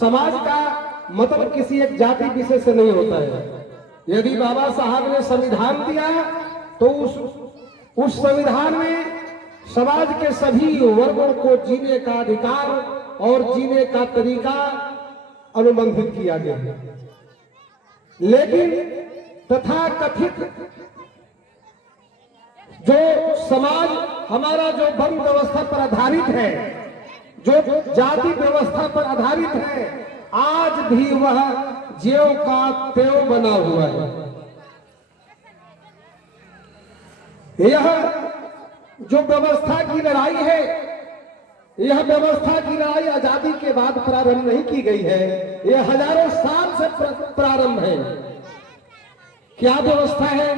समाज का मतलब किसी एक जाति विशेष से नहीं होता है। यदि बाबा साहब ने संविधान दिया तो उस संविधान में समाज के सभी वर्गों को जीने का अधिकार और जीने का तरीका अनुबंधित किया गया है। लेकिन तथा कथित जो समाज हमारा जो वर्ण व्यवस्था पर आधारित है, जो जाति व्यवस्था पर आधारित है, आज भी वह ज्यों का त्यों बना हुआ है। यह जो व्यवस्था की लड़ाई है, यह व्यवस्था की लड़ाई आजादी के बाद प्रारंभ नहीं की गई है, यह हजारों साल से प्रारंभ है। क्या व्यवस्था है?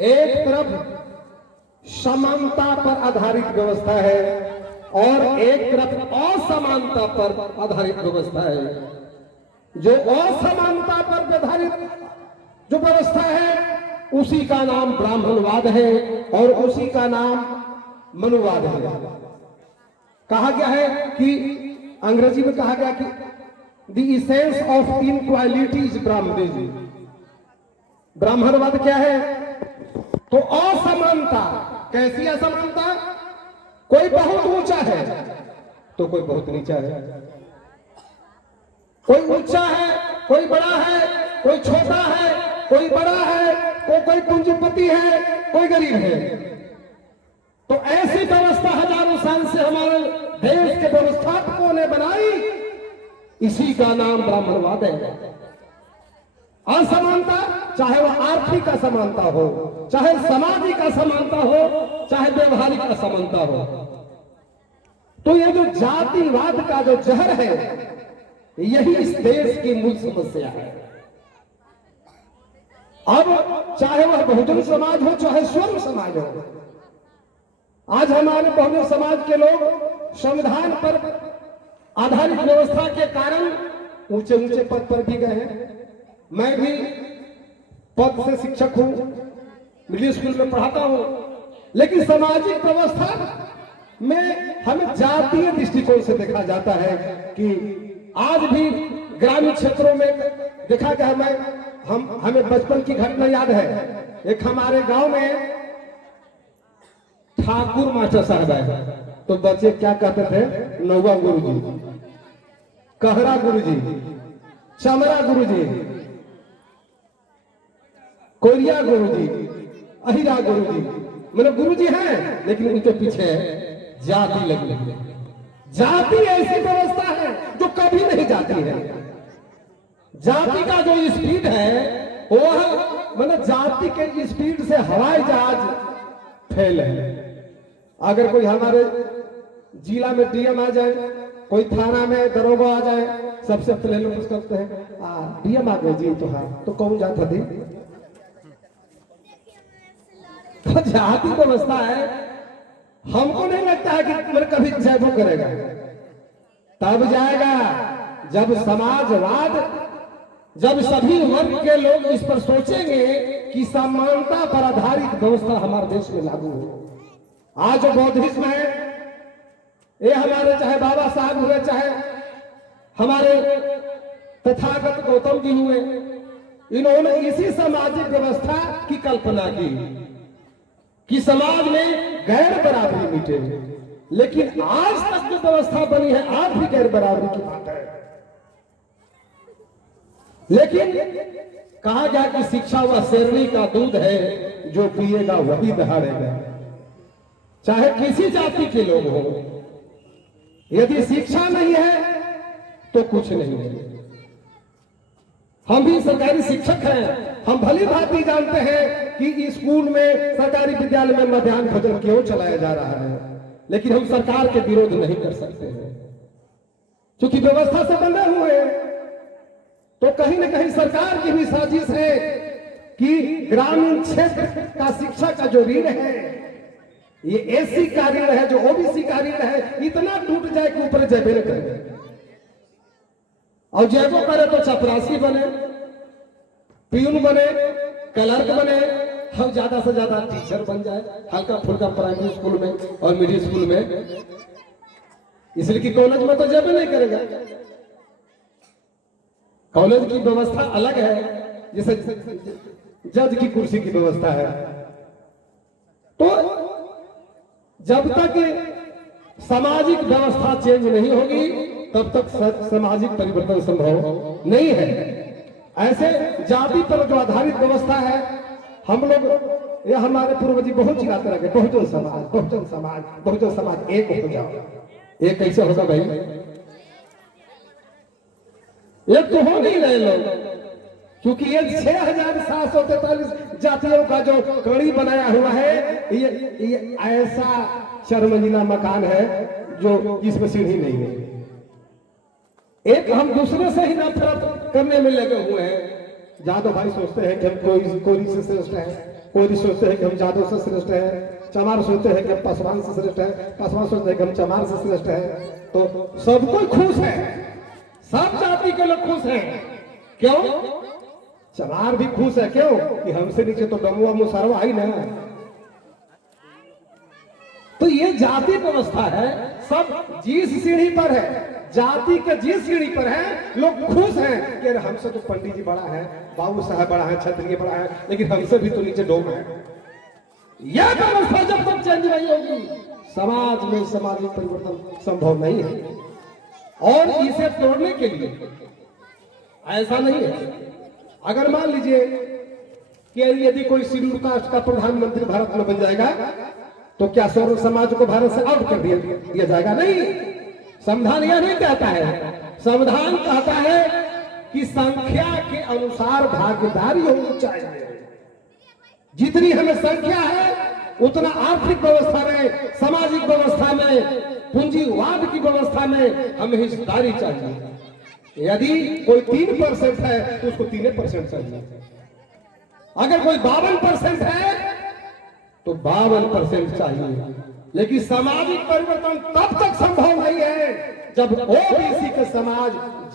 एक तरफ समानता पर आधारित व्यवस्था है और एक तरफ असमानता पर आधारित व्यवस्था है। जो असमानता पर आधारित जो व्यवस्था है उसी का नाम ब्राह्मणवाद है और उसी का नाम मनुवाद है। कहा गया है कि अंग्रेजी में कहा गया कि the essence of inequality is Brahmanism. ब्राह्मणवाद क्या है? तो असमानता। कैसी असमानता? कोई बहुत ऊंचा है तो कोई बहुत नीचा है, कोई ऊंचा है, कोई बड़ा है, कोई छोटा है, कोई बड़ा है, कोई पूंजीपति है, कोई गरीब है। तो ऐसी व्यवस्था हजारों साल से हमारे देश के व्यवस्थापकों ने बनाई, इसी का नाम ब्राह्मणवाद है। असमानता, चाहे वह आर्थिक असमानता हो, चाहे सामाजिक असमानता हो, चाहे व्यवहारिक असमानता हो। तो ये जो जातिवाद का जो जहर है, यही इस देश की मूल समस्या है। अब चाहे वह बहुजन समाज हो, चाहे स्वर्ण समाज हो, आज हमारे बहुजन समाज के लोग संविधान पर आधारित व्यवस्था के कारण ऊंचे ऊंचे पद पर भी गए हैं। मैं भी पद से शिक्षक हूं, मिडिल स्कूल में पढ़ाता हूं, लेकिन सामाजिक व्यवस्था में हमें जातीय दृष्टिकोण से देखा जाता है कि आज भी ग्रामीण क्षेत्रों में देखा गया। हमें बचपन की घटना याद है। एक हमारे गांव में ठाकुर मास्टर साहब आए तो बच्चे क्या कहते थे? नौवा गुरुजी, कहरा गुरुजी, चमरा गुरुजी, कोरिया गुरुजी, अहिरा गुरुजी। मतलब गुरुजी हैं लेकिन उनके पीछे जाति लगी है। जाति ऐसी व्यवस्था है जो कभी नहीं जाती है। जाति का जो स्पीड है वह मतलब जाति के स्पीड से हवाई जहाज फेल है। अगर कोई हमारे जिला में डीएम आ जाए, कोई थाना में दरोगा आ जाए, सबसे पहले लोग कुछ करते हैं, डीएम आ गए जी, तो हाँ, तो कौन जाता थी? तो जाति व्यवस्था है। हमको नहीं लगता है कि मेरे कभी जयबो करेगा। तब जाएगा जब समाजवाद, जब सभी वर्ग के लोग इस पर सोचेंगे कि समानता पर आधारित व्यवस्था हमारे देश में लागू हो। आज जो बौद्धिज्म है, ये हमारे चाहे बाबा साहब हुए, चाहे हमारे तथागत गौतम जी हुए, इन्होंने इसी सामाजिक व्यवस्था की कल्पना की कि समाज में गैर बराबरी मिटे। लेकिन आज तक जो व्यवस्था बनी है, आज भी गैर बराबरी की बात है। लेकिन कहा गया कि शिक्षा वह शेरनी का दूध है, जो पिएगा वही दहाड़ेगा। चाहे किसी जाति के लोग हो, यदि शिक्षा नहीं है तो कुछ नहीं है। हम भी सरकारी शिक्षक हैं, हम भली भांति जानते हैं कि स्कूल में, सरकारी विद्यालय में मध्याह्न भोजन क्यों चलाया जा रहा है, लेकिन हम सरकार के विरोध नहीं कर सकते हैं क्योंकि व्यवस्था से बंधे हुए हैं। तो कहीं न कहीं सरकार की भी साजिश है कि ग्रामीण क्षेत्र का शिक्षा का जो ऋण है, ये एससी का ऋण है, जो ओबीसी का ऋण है, इतना टूट जाए कि ऊपर जयबे न करे। और जयबो करे तो चपरासी बने, पियून बने, क्लर्क बने, हम ज्यादा से ज्यादा टीचर बन जाए, हल्का फुल्का प्राइमरी स्कूल में और मिडिल स्कूल में। इसलिए कि कॉलेज में तो जयबे नहीं करेगा। कॉलेज की व्यवस्था अलग है, जैसे जज की कुर्सी की व्यवस्था है। तो जब तक सामाजिक व्यवस्था चेंज नहीं होगी तब तक सामाजिक परिवर्तन संभव नहीं है। ऐसे जाति पर जो आधारित व्यवस्था है, हम लोग ये हमारे पूर्वजी बहुत चिल्लाते रहे बहुजन समाज, बहुजन समाज, बहुजन समाज, एक हो जाओ। ये कैसे होगा भाई? एक तो हो नहीं रहे लोग, क्योंकि ये 6743 जातियों का जो कड़ी बनाया हुआ है, ये ऐसा चरमंजिला मकान है जो इसमें सीढ़ी नहीं है। एक हम दूसरे से ही नफरत करने में लगे हुए हैं। जादव भाई सोचते हैं कि हम कोई से श्रेष्ठ है, कोई सोचते हैं कि हम जादव से श्रेष्ठ है, चमार सोचते हैं कि हम पासवान से श्रेष्ठ है, पासवान सोचते हैं कि हम चमार से श्रेष्ठ है। तो सब कोई खुश है, सब जाति के लोग खुश हैं। क्यों? चमार भी खुश है। क्यों? कि हमसे नीचे तो डमुआ मुसरवा ही ना। तो ये जाति व्यवस्था है, सब जिस सीढ़ी पर है, जाति के जिस सीढ़ी पर है, लोग खुश हैं कि हमसे तो पंडित जी बड़ा है, बाबू साहब बड़ा है, क्षत्रिय बड़ा है, लेकिन हमसे भी तो नीचे डोम है। यह व्यवस्था जब तक चेंज नहीं होगी, समाज में सामाजिक परिवर्तन संभव नहीं है। और इसे तोड़ने के लिए ऐसा नहीं है, अगर मान लीजिए कि यदि कोई शेड्यूल कास्ट का प्रधानमंत्री भारत में बन जाएगा तो क्या सर्व समाज को भारत से आउट कर दिया जाएगा? नहीं। संविधान यह नहीं कहता है। संविधान कहता है कि संख्या के अनुसार भागीदारी होनी चाहिए। जितनी हमें संख्या है उतना आर्थिक व्यवस्था में, सामाजिक व्यवस्था में, पूंजीवाद की व्यवस्था में हमें हिस्सेदारी चाहिए। यदि कोई 3% है तो उसको 3% चाहिए। अगर कोई 52% है तो 52% चाहिए। लेकिन सामाजिक परिवर्तन तब तक संभव नहीं है जब ओबीसी के समाज,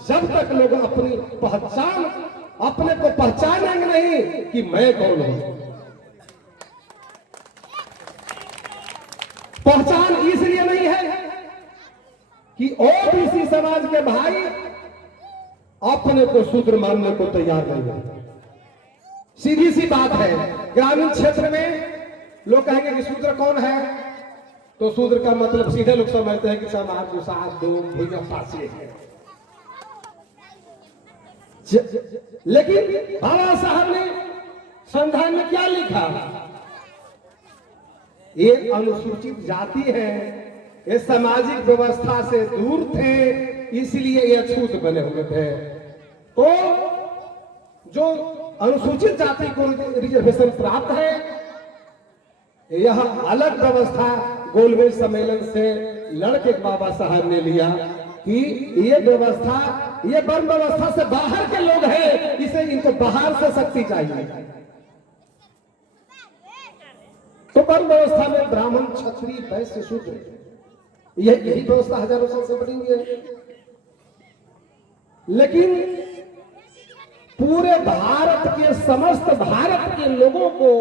जब तक लोग अपनी पहचान, अपने को पहचानेंगे नहीं कि मैं कौन हूं। पहचान इसलिए नहीं है कि ओबीसी समाज के भाई अपने को शूद्र मानने को तैयार नहीं है। सीधी सी बात है, ग्रामीण क्षेत्र में लोग कहेंगे कि शूद्र कौन है, तो शूद्र का मतलब सीधे लोग समझते हैं कि समाज जो साथ दो भुजा पासी है। लेकिन बाबा साहब ने संविधान में क्या लिखा? ये अनुसूचित जाति है, ये सामाजिक व्यवस्था से दूर थे, इसलिए ये अछूत बने हुए थे। तो जो अनुसूचित जाति को रिजर्वेशन प्राप्त है, यह अलग व्यवस्था गोलमेज सम्मेलन से लड़के बाबा साहब ने लिया कि ये व्यवस्था, ये वर्ण व्यवस्था से बाहर के लोग हैं, इसे इनको बाहर से शक्ति चाहिए। तो वर्ण व्यवस्था में ब्राह्मण, क्षत्रिय, वैश्य, शूद्र, यही व्यवस्था हजारों साल से बनी हुई है। लेकिन पूरे भारत के, समस्त भारत के लोगों को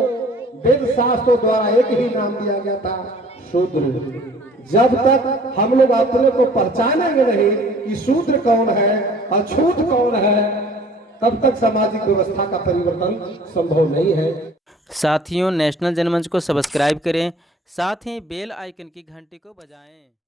वेद शास्त्रों द्वारा एक ही नाम दिया गया था, शूद्र। जब तक हम लोग अपने को पहचानेंगे नहीं कि शूद्र कौन है, अछूत कौन है, तब तक सामाजिक व्यवस्था का परिवर्तन संभव नहीं है। साथियों, नेशनल जनमंच को सब्सक्राइब करें, साथ ही बेल आइकन की घंटी को बजाएं।